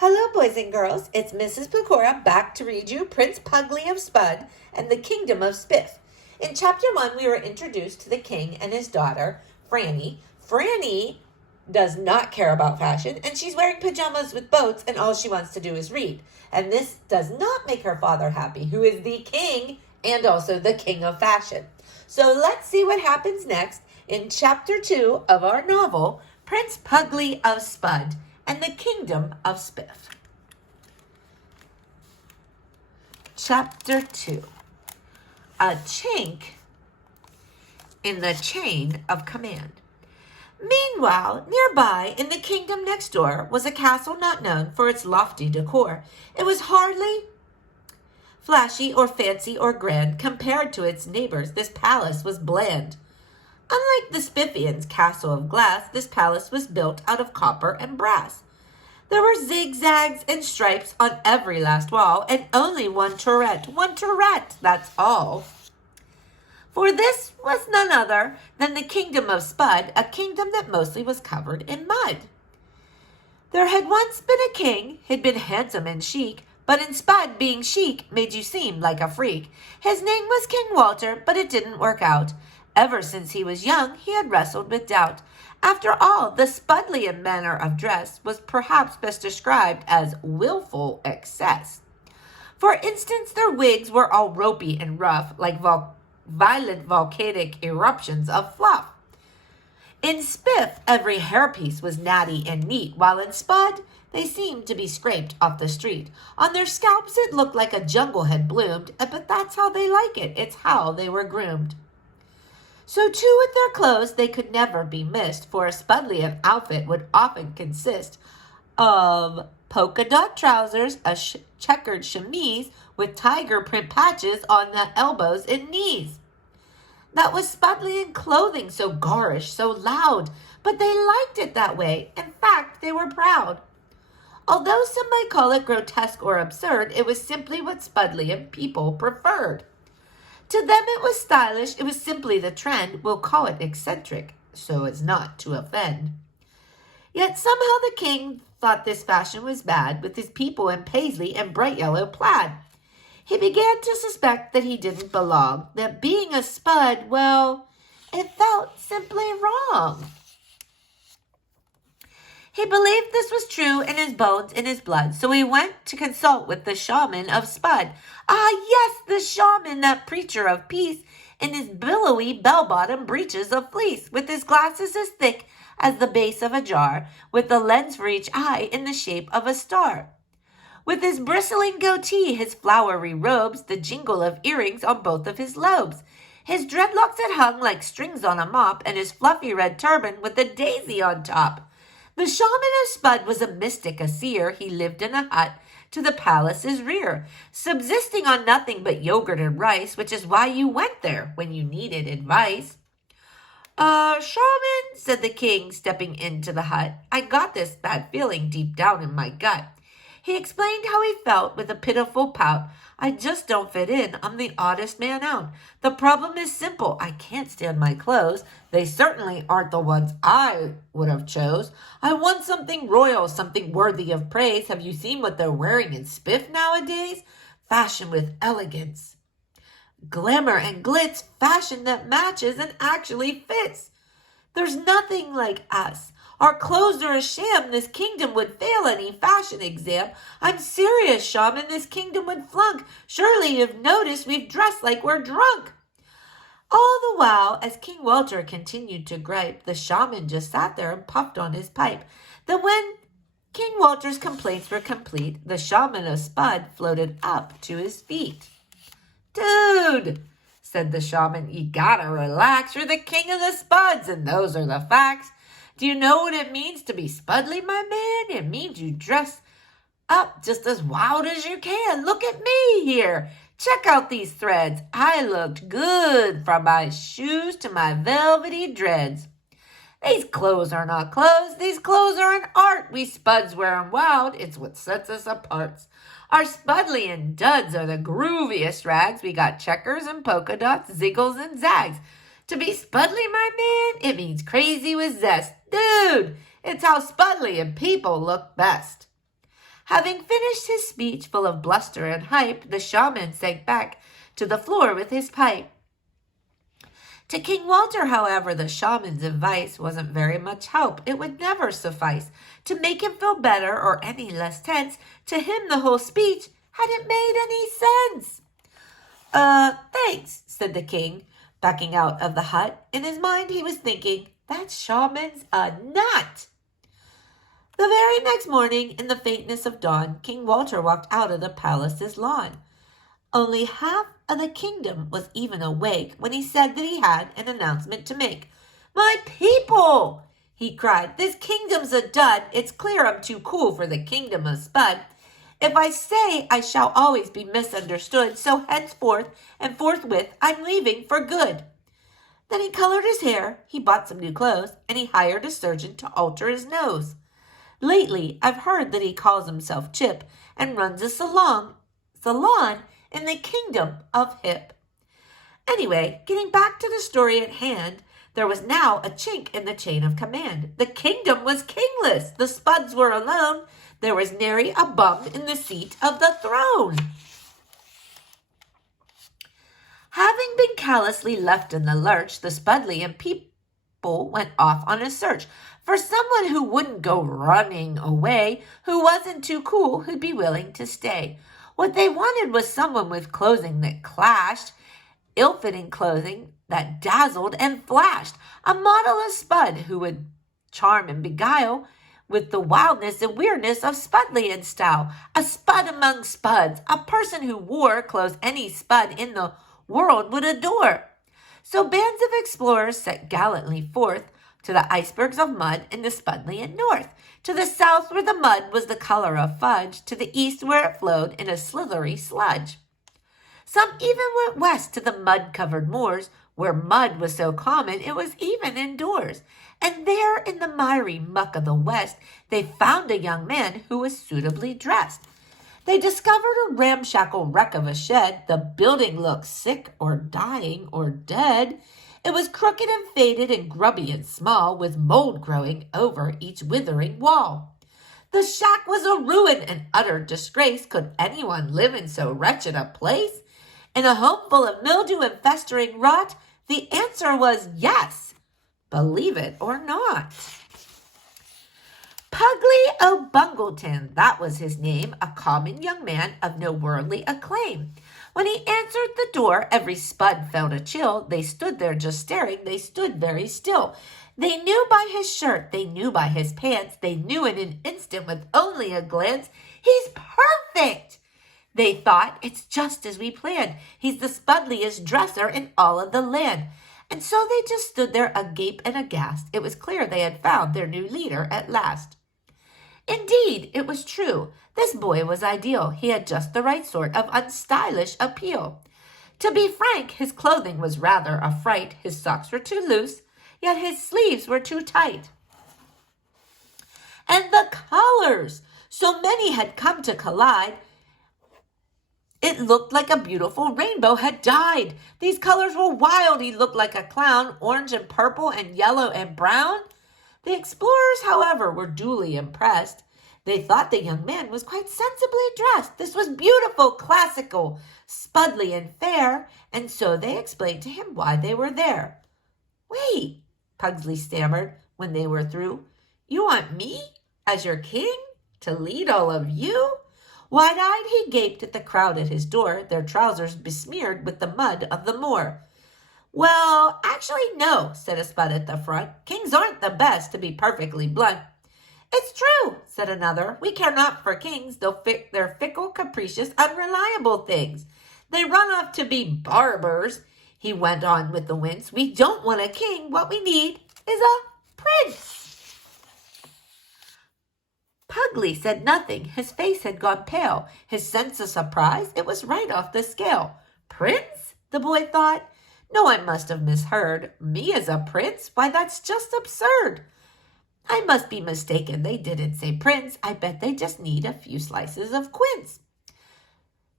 Hello, boys and girls. It's Mrs. Pecora back to read you Prince Puggly of Spud and the Kingdom of Spiff. In Chapter 1, we were introduced to the king and his daughter, Franny. Franny does not care about fashion, and she's wearing pajamas with boats, and all she wants to do is read. And this does not make her father happy, who is the king and also the king of fashion. So let's see what happens next in Chapter 2 of our novel, Prince Puggly of Spud and the Kingdom of Spiff. Chapter 2. A chink in the chain of command. Meanwhile, nearby, in the kingdom next door, was a castle not known for its lofty decor. It was hardly flashy or fancy or grand compared to its neighbors. This palace was bland. Unlike the Spiffians' castle of glass, this palace was built out of copper and brass. There were zigzags and stripes on every last wall, and only one turret, that's all. For this was none other than the Kingdom of Spud, a kingdom that mostly was covered in mud. There had once been a king, he'd been handsome and chic, but in Spud being chic made you seem like a freak. His name was King Walter, but it didn't work out. Ever since he was young, he had wrestled with doubt. After all, the Spudlian manner of dress was perhaps best described as willful excess. For instance, their wigs were all ropey and rough, like violent volcanic eruptions of fluff. In Spiff, every hairpiece was natty and neat, while in Spud, they seemed to be scraped off the street. On their scalps, it looked like a jungle had bloomed, but that's how they like it. It's how they were groomed. So too with their clothes, they could never be missed, for a Spudlian outfit would often consist of polka dot trousers, a checkered chemise with tiger print patches on the elbows and knees. That was Spudlian clothing, so garish, so loud, but they liked it that way. In fact, they were proud. Although some might call it grotesque or absurd, it was simply what Spudlian people preferred. To them it was stylish, it was simply the trend, we'll call it eccentric, so as not to offend. Yet somehow the king thought this fashion was bad, with his people in paisley and bright yellow plaid. He began to suspect that he didn't belong, that being a Spud, well, it felt simply wrong. He believed this was true in his bones, in his blood, so he went to consult with the shaman of Spud. Ah, yes, the shaman, that preacher of peace, in his billowy bell-bottom breeches of fleece, with his glasses as thick as the base of a jar, with the lens for each eye in the shape of a star. With his bristling goatee, his flowery robes, the jingle of earrings on both of his lobes, his dreadlocks that hung like strings on a mop, and his fluffy red turban with a daisy on top. The shaman of Spud was a mystic, a seer. He lived in a hut to the palace's rear, subsisting on nothing but yogurt and rice, which is why you went there when you needed advice. Shaman, said the king, stepping into the hut, I got this bad feeling deep down in my gut. He explained how he felt with a pitiful pout. I just don't fit in. I'm the oddest man out. The problem is simple. I can't stand my clothes. They certainly aren't the ones I would have chose. I want something royal, something worthy of praise. Have you seen what they're wearing in Spiff nowadays? Fashion with elegance. Glamour and glitz, fashion that matches and actually fits. There's nothing like us. Our clothes are a sham. This kingdom would fail any fashion exam. I'm serious, shaman. This kingdom would flunk. Surely you've noticed we've dressed like we're drunk. All the while, as King Walter continued to gripe, the shaman just sat there and puffed on his pipe. Then when King Walter's complaints were complete, the shaman of Spud floated up to his feet. Dude, said the shaman, you gotta relax. You're the king of the Spuds, and those are the facts. Do you know what it means to be Spudly, my man? It means you dress up just as wild as you can. Look at me here. Check out these threads. I looked good from my shoes to my velvety dreads. These clothes are not clothes. These clothes are an art. We Spuds wear 'em wild. It's what sets us apart. Our Spudlian duds are the grooviest rags. We got checkers and polka dots, ziggles and zags. To be Spudly, my man, it means crazy with zest. Dude, it's how Spudly and people look best. Having finished his speech full of bluster and hype, the shaman sank back to the floor with his pipe. To King Walter, however, the shaman's advice wasn't very much help. It would never suffice to make him feel better or any less tense. To him, the whole speech hadn't made any sense. Thanks, said the king, backing out of the hut. In his mind, he was thinking, that shaman's a nut. The very next morning, in the faintness of dawn, King Walter walked out of the palace's lawn. Only half of the kingdom was even awake when he said that he had an announcement to make. My people, he cried, this kingdom's a dud. It's clear I'm too cool for the Kingdom of Spud. If I say I shall always be misunderstood, so henceforth and forthwith I'm leaving for good. Then he colored his hair, he bought some new clothes, and he hired a surgeon to alter his nose. Lately, I've heard that he calls himself Chip and runs a salon in the Kingdom of Hip. Anyway, getting back to the story at hand, there was now a chink in the chain of command. The kingdom was kingless. The Spuds were alone. There was nary a bum in the seat of the throne. Having been callously left in the lurch, the Spudlian people went off on a search for someone who wouldn't go running away, who wasn't too cool, who'd be willing to stay. What they wanted was someone with clothing that clashed, ill-fitting clothing that dazzled and flashed, a model of Spud who would charm and beguile with the wildness and weirdness of Spudlian style, a Spud among Spuds, a person who wore clothes any Spud in the world would adore. So bands of explorers set gallantly forth to the icebergs of mud in the Spudlian north, to the south where the mud was the color of fudge, to the east where it flowed in a slithery sludge. Some even went west to the mud-covered moors, where mud was so common it was even indoors. And there in the miry muck of the west, they found a young man who was suitably dressed. They discovered a ramshackle wreck of a shed. The building looked sick or dying or dead. It was crooked and faded and grubby and small, with mold growing over each withering wall. The shack was a ruin and utter disgrace. Could anyone live in so wretched a place? In a home full of mildew and festering rot? The answer was yes, believe it or not. Puggly of Bungleton, that was his name, a common young man of no worldly acclaim. When he answered the door, every Spud felt a chill. They stood there just staring, they stood very still. They knew by his shirt, they knew by his pants, they knew in an instant with only a glance, he's perfect! They thought, it's just as we planned. He's the Spudliest dresser in all of the land. And so they just stood there agape and aghast. It was clear they had found their new leader at last. Indeed, it was true. This boy was ideal. He had just the right sort of unstylish appeal. To be frank, his clothing was rather a fright. His socks were too loose, yet his sleeves were too tight. And the colors! So many had come to collide. It looked like a beautiful rainbow had dyed. These colors were wild. He looked like a clown, orange and purple and yellow and brown. The explorers, however, were duly impressed. They thought the young man was quite sensibly dressed. This was beautiful, classical, Spudlian fair, and so they explained to him why they were there. Wait, Pugsley stammered when they were through. You want me, as your king, to lead all of you? Wide-eyed he gaped at the crowd at his door, their trousers besmeared with the mud of the moor. Well, actually, no, said a Spud at the front. Kings aren't the best, to be perfectly blunt. It's true, said another. We care not for kings, though they're fickle, capricious, unreliable things. They run off to be barbers, he went on with a wince. We don't want a king. What we need is a prince. Puggly said nothing. His face had gone pale. His sense of surprise, it was right off the scale. Prince? The boy thought. No, I must have misheard. Me as a prince? Why, that's just absurd. I must be mistaken. They didn't say prince. I bet they just need a few slices of quince.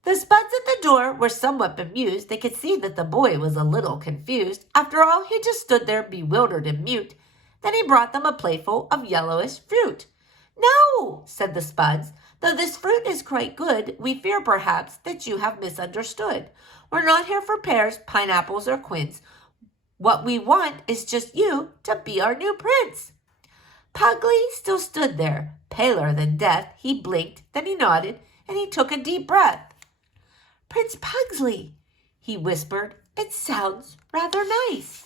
The Spuds at the door were somewhat bemused. They could see that the boy was a little confused. After all, he just stood there bewildered and mute. Then he brought them a plateful of yellowish fruit. No, said the Spuds. Though this fruit is quite good, we fear perhaps that you have misunderstood. We're not here for pears, pineapples, or quince. What we want is just you to be our new prince. Puggly still stood there, paler than death. He blinked, then he nodded, and he took a deep breath. Prince Pugsley, he whispered. It sounds rather nice.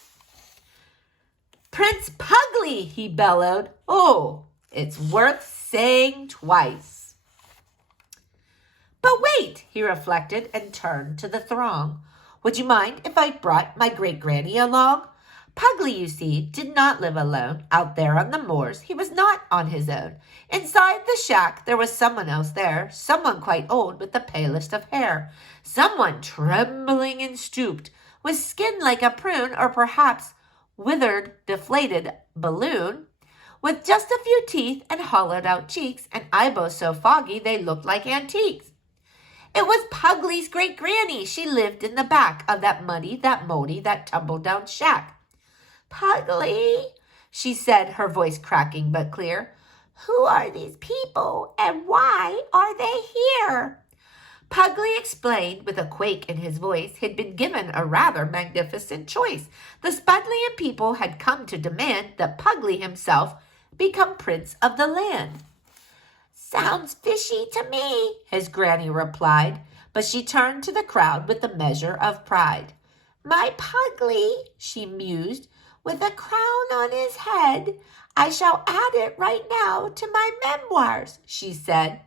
Prince Puggly, he bellowed. Oh, it's worth saying twice. But wait, he reflected and turned to the throng. Would you mind if I brought my great-granny along? Puggly, you see, did not live alone. Out there on the moors, he was not on his own. Inside the shack, there was someone else there, someone quite old with the palest of hair, someone trembling and stooped, with skin like a prune or perhaps withered, deflated balloon, with just a few teeth and hollowed-out cheeks and eyeballs so foggy they looked like antiques. It was Puggly's great-granny. She lived in the back of that muddy, that moldy, that tumble-down shack. Puggly, she said, her voice cracking but clear. Who are these people, and why are they here? Puggly explained with a quake in his voice. He'd been given a rather magnificent choice. The Spudlian people had come to demand that Puggly himself become prince of the land. Sounds fishy to me, his granny replied, but she turned to the crowd with a measure of pride. My Puggly, she mused, with a crown on his head. I shall add it right now to my memoirs, she said.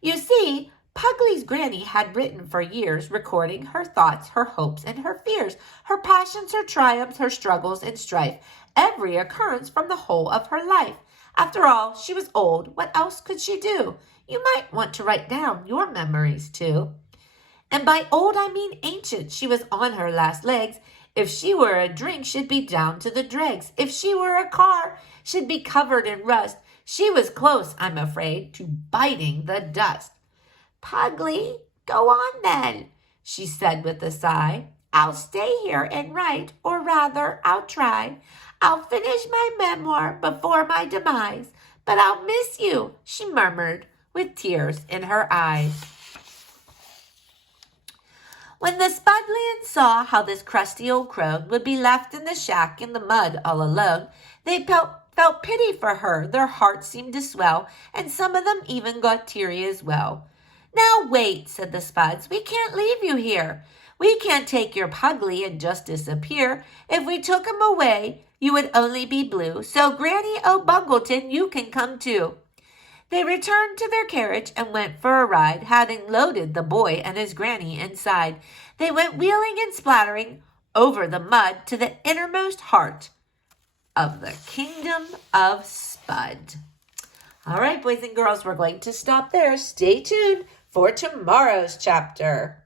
You see, Puggly's granny had written for years, recording her thoughts, her hopes, and her fears, her passions, her triumphs, her struggles and strife, every occurrence from the whole of her life. After all, she was old. What else could she do? You might want to write down your memories, too. And by old, I mean ancient. She was on her last legs. If she were a drink, she'd be down to the dregs. If she were a car, she'd be covered in rust. She was close, I'm afraid, to biting the dust. Puggly, go on then, she said with a sigh. I'll stay here and write, or rather, I'll try. I'll finish my memoir before my demise, but I'll miss you, she murmured with tears in her eyes. When the Spudlians saw how this crusty old crone would be left in the shack in the mud all alone, they felt pity for her. Their hearts seemed to swell, and some of them even got teary as well. Now wait, said the Spuds. We can't leave you here. We can't take your Puggly and just disappear. If we took him away, you would only be blue. So, Granny O'Bungleton, you can come too. They returned to their carriage and went for a ride, having loaded the boy and his granny inside. They went wheeling and splattering over the mud to the innermost heart of the Kingdom of Spud. All right, boys and girls, we're going to stop there. Stay tuned for tomorrow's chapter.